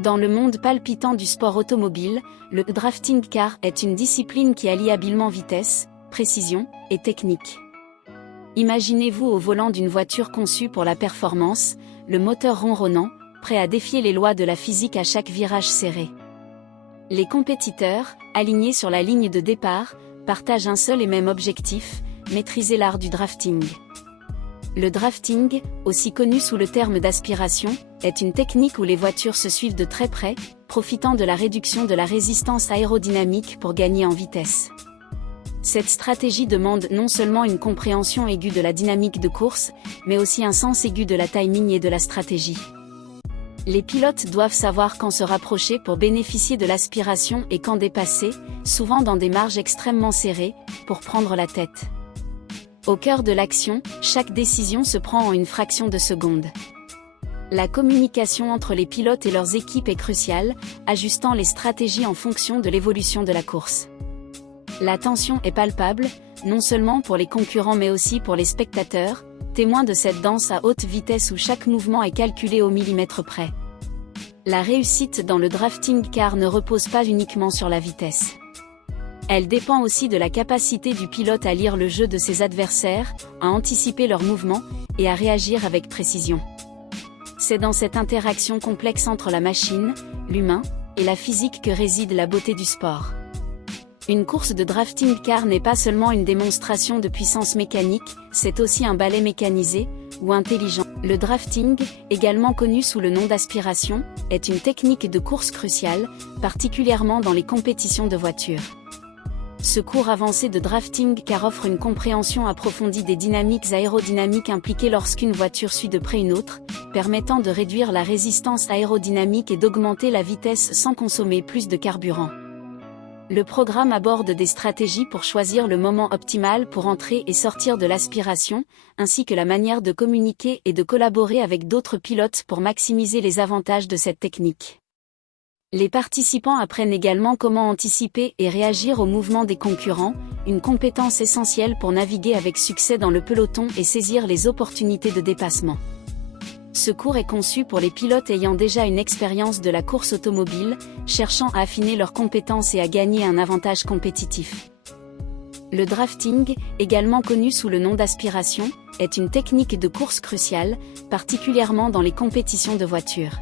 Dans le monde palpitant du sport automobile, le drafting car est une discipline qui allie habilement vitesse, précision et technique. Imaginez-vous au volant d'une voiture conçue pour la performance, le moteur ronronnant, prêt à défier les lois de la physique à chaque virage serré. Les compétiteurs, alignés sur la ligne de départ, partagent un seul et même objectif, maîtriser l'art du drafting. Le drafting, aussi connu sous le terme d'aspiration, est une technique où les voitures se suivent de très près, profitant de la réduction de la résistance aérodynamique pour gagner en vitesse. Cette stratégie demande non seulement une compréhension aiguë de la dynamique de course, mais aussi un sens aigu de la timing et de la stratégie. Les pilotes doivent savoir quand se rapprocher pour bénéficier de l'aspiration et quand dépasser, souvent dans des marges extrêmement serrées, pour prendre la tête. Au cœur de l'action, chaque décision se prend en une fraction de seconde. La communication entre les pilotes et leurs équipes est cruciale, ajustant les stratégies en fonction de l'évolution de la course. La tension est palpable, non seulement pour les concurrents mais aussi pour les spectateurs, témoins de cette danse à haute vitesse où chaque mouvement est calculé au millimètre près. La réussite dans le drafting car ne repose pas uniquement sur la vitesse. Elle dépend aussi de la capacité du pilote à lire le jeu de ses adversaires, à anticiper leurs mouvements, et à réagir avec précision. C'est dans cette interaction complexe entre la machine, l'humain, et la physique que réside la beauté du sport. Une course de drafting car n'est pas seulement une démonstration de puissance mécanique, c'est aussi un ballet mécanisé, ou intelligent. Le drafting, également connu sous le nom d'aspiration, est une technique de course cruciale, particulièrement dans les compétitions de voitures. Ce cours avancé de drafting car offre une compréhension approfondie des dynamiques aérodynamiques impliquées lorsqu'une voiture suit de près une autre, permettant de réduire la résistance aérodynamique et d'augmenter la vitesse sans consommer plus de carburant. Le programme aborde des stratégies pour choisir le moment optimal pour entrer et sortir de l'aspiration, ainsi que la manière de communiquer et de collaborer avec d'autres pilotes pour maximiser les avantages de cette technique. Les participants apprennent également comment anticiper et réagir aux mouvements des concurrents, une compétence essentielle pour naviguer avec succès dans le peloton et saisir les opportunités de dépassement. Ce cours est conçu pour les pilotes ayant déjà une expérience de la course automobile, cherchant à affiner leurs compétences et à gagner un avantage compétitif. Le drafting, également connu sous le nom d'aspiration, est une technique de course cruciale, particulièrement dans les compétitions de voitures.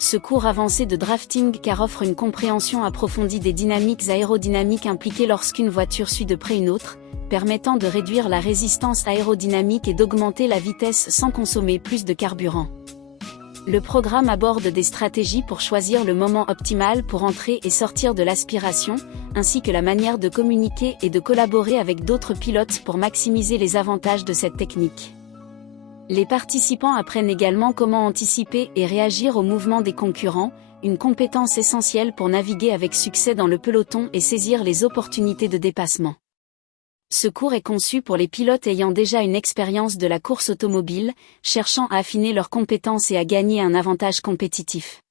Ce cours avancé de drafting car offre une compréhension approfondie des dynamiques aérodynamiques impliquées lorsqu'une voiture suit de près une autre, permettant de réduire la résistance aérodynamique et d'augmenter la vitesse sans consommer plus de carburant. Le programme aborde des stratégies pour choisir le moment optimal pour entrer et sortir de l'aspiration, ainsi que la manière de communiquer et de collaborer avec d'autres pilotes pour maximiser les avantages de cette technique. Les participants apprennent également comment anticiper et réagir aux mouvements des concurrents, une compétence essentielle pour naviguer avec succès dans le peloton et saisir les opportunités de dépassement. Ce cours est conçu pour les pilotes ayant déjà une expérience de la course automobile, cherchant à affiner leurs compétences et à gagner un avantage compétitif.